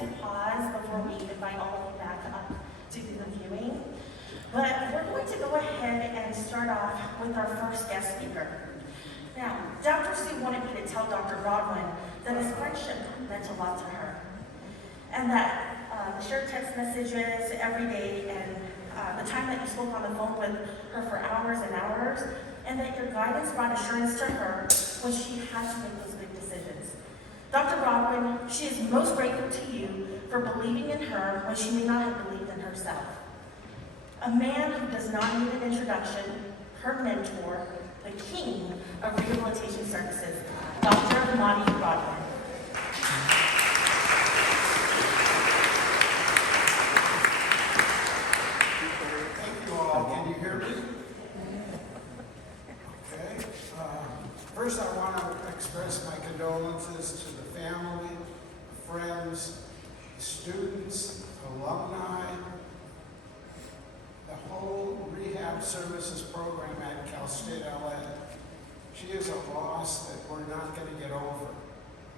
like to pause before we invite all of you back up to do the viewing. But we're going to go ahead and start off with our first guest speaker. Now, Dr. Sue wanted me to tell Dr. Brodwin that his friendship meant a lot to her, and that shared text messages every day, and the time that you spoke on the phone with her for hours and hours, and that your guidance brought assurance to her when she had to make those big decisions. Dr. Brodwin, she is most grateful to you for believing in her when she may not have believed in herself. A man who does not need an introduction, her mentor, the king of rehabilitation services, Dr. Monty Brodwin. Thank you all. Can you hear me? Okay. First, I want to express my condolences to the family, friends, students, alumni, the whole rehab services program at Cal State LA. She is a loss that we're not going to get over.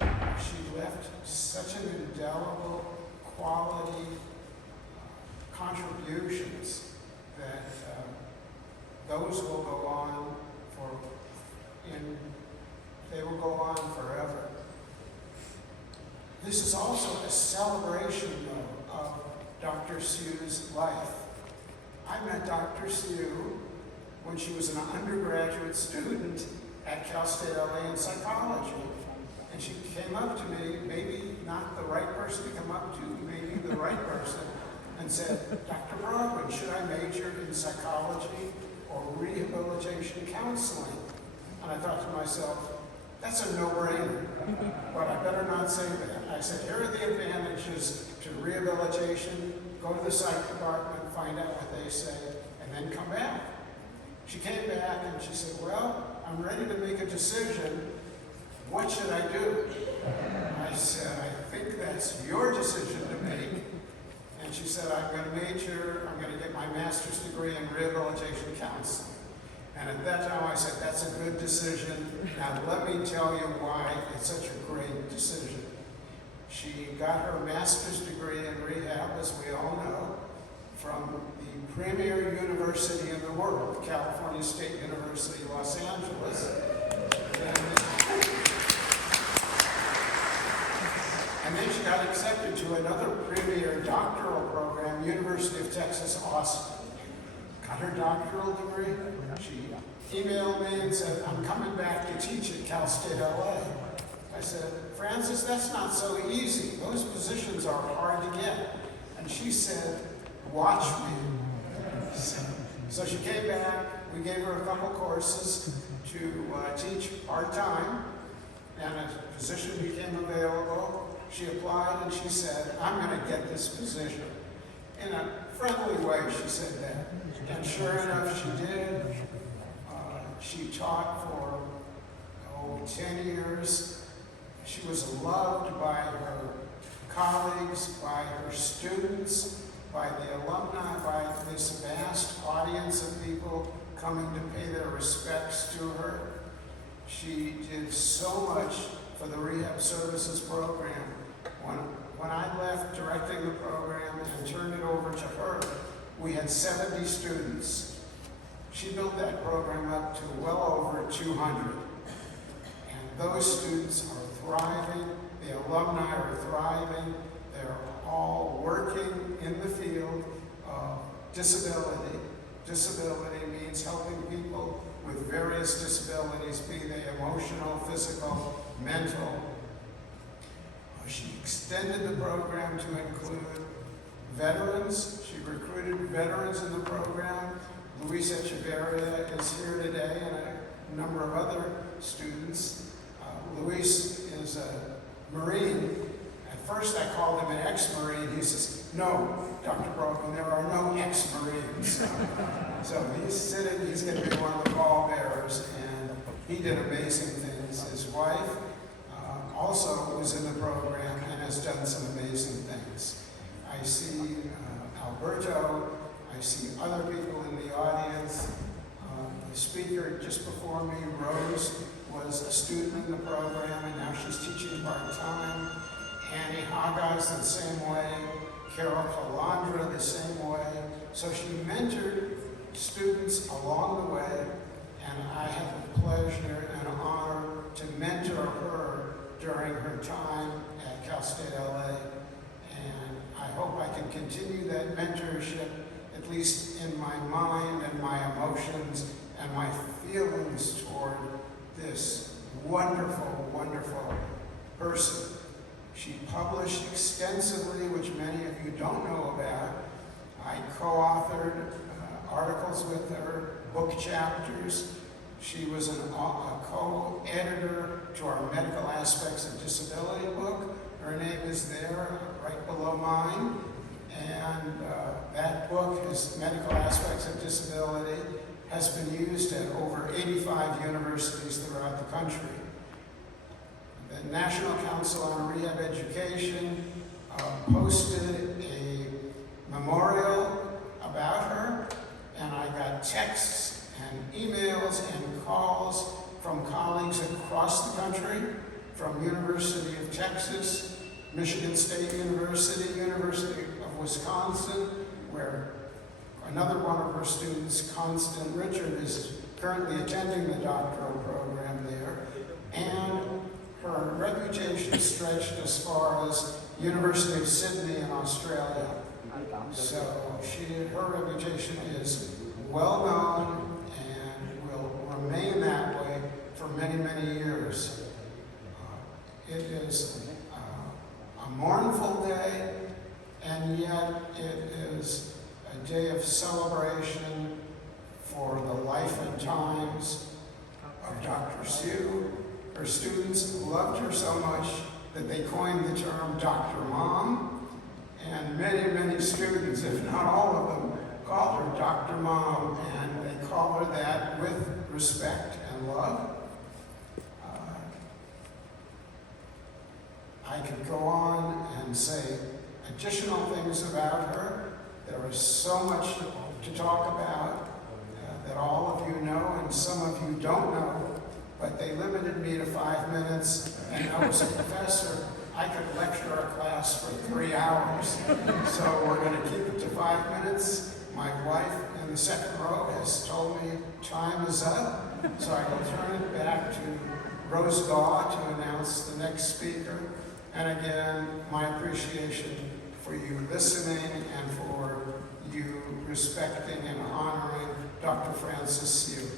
She left such an indelible quality contributions that those will go on they will go on forever. This is also a celebration, though, of Dr. Sue's life. I met Dr. Sue when she was an undergraduate student at Cal State LA in psychology. And she came up to me, maybe not the right person to come up to, maybe the right person, and said, Dr. Brodwin, should I major in psychology or rehabilitation counseling? And I thought to myself, that's a no-brainer, but I better not say that. I said, here are the advantages to rehabilitation. Go to the psych department, find out what they say, and then come back. She came back and she said, well, I'm ready to make a decision. What should I do? I said, I think that's your decision to make. And she said, I'm going to get my master's degree in rehabilitation counseling. And at that time I said, that's a good decision. Now let me tell you why it's such a great decision. She got her master's degree in rehab, as we all know, from the premier university in the world, California State University, Los Angeles. And then she got accepted to another premier doctoral program, University of Texas, Austin. Got her doctoral degree. She emailed me and said, I'm coming back to teach at Cal State LA. I said, Francis, that's not so easy. Those positions are hard to get. And she said, watch me. So she came back. We gave her a couple courses to teach part-time, and a position became available. She applied and she said, I'm going to get this position. In a friendly way, she said that. And sure enough, she did. She taught for 10 years. She was loved by her colleagues, by her students, by the alumni, by this vast audience of people coming to pay their respects to her. She did so much for the rehab services program. When I left directing the program and turned it over to her, we had 70 students. She built that program up to well over 200. And those students are thriving, the alumni are thriving, they're all working in the field of disability. Disability means helping people with various disabilities, be they emotional, physical, mental. She extended the program to include veterans. She recruited veterans in the program. Luis Echeverria is here today, and a number of other students. Luis is a Marine. At first I called him an ex-Marine. He says, no, Dr. Brodwin, there are no ex-Marines. So he's going to be one of the pallbearers, and he did amazing things. His wife also was in the program and has done some amazing things. I see Alberto, I see other people in the audience. The speaker just before me, Rose, was a student in the program, and now she's teaching part-time. Annie Hagas the same way, Carol Calandra the same way. So she mentored students along the way, and I had the pleasure and honor to mentor her during her time at Cal State LA. And I hope I can continue that mentorship, at least in my mind and my emotions and my feelings toward this wonderful, wonderful person. She published extensively, which many of you don't know about. I co-authored articles with her, book chapters. She was a co-editor to our Medical Aspects of Disability book. Her name is there, right below mine. And that book, Medical Aspects of Disability, has been used at over 85 universities throughout the country. The National Council on Rehab Education posted a memorial about her, and I got texts and emails and calls from colleagues across the country, from University of Texas, Michigan State University, University of Wisconsin, where another one of her students, Constant Richard, is currently attending the doctoral program there, and her reputation stretched as far as University of Sydney in Australia. So her reputation is well known and will remain that way for many, many years. It is a mournful day, and yet it is a day of celebration for the life and times of Dr. Sue. Her students loved her so much that they coined the term Dr. Mom, and many, many students, if not all of them, called her Dr. Mom, and they call her that with respect and love. I could go on and say additional things about her. There is so much to talk about that all of you know and some of you don't know, but they limited me to 5 minutes, and I was a professor. I could lecture our class for 3 hours. So we're going to keep it to 5 minutes. My wife in the second row has told me time is up, so I will turn it back to Rose Gaw to announce the next speaker. And again, my appreciation for you listening and for you respecting and honoring Dr. Francis Sue.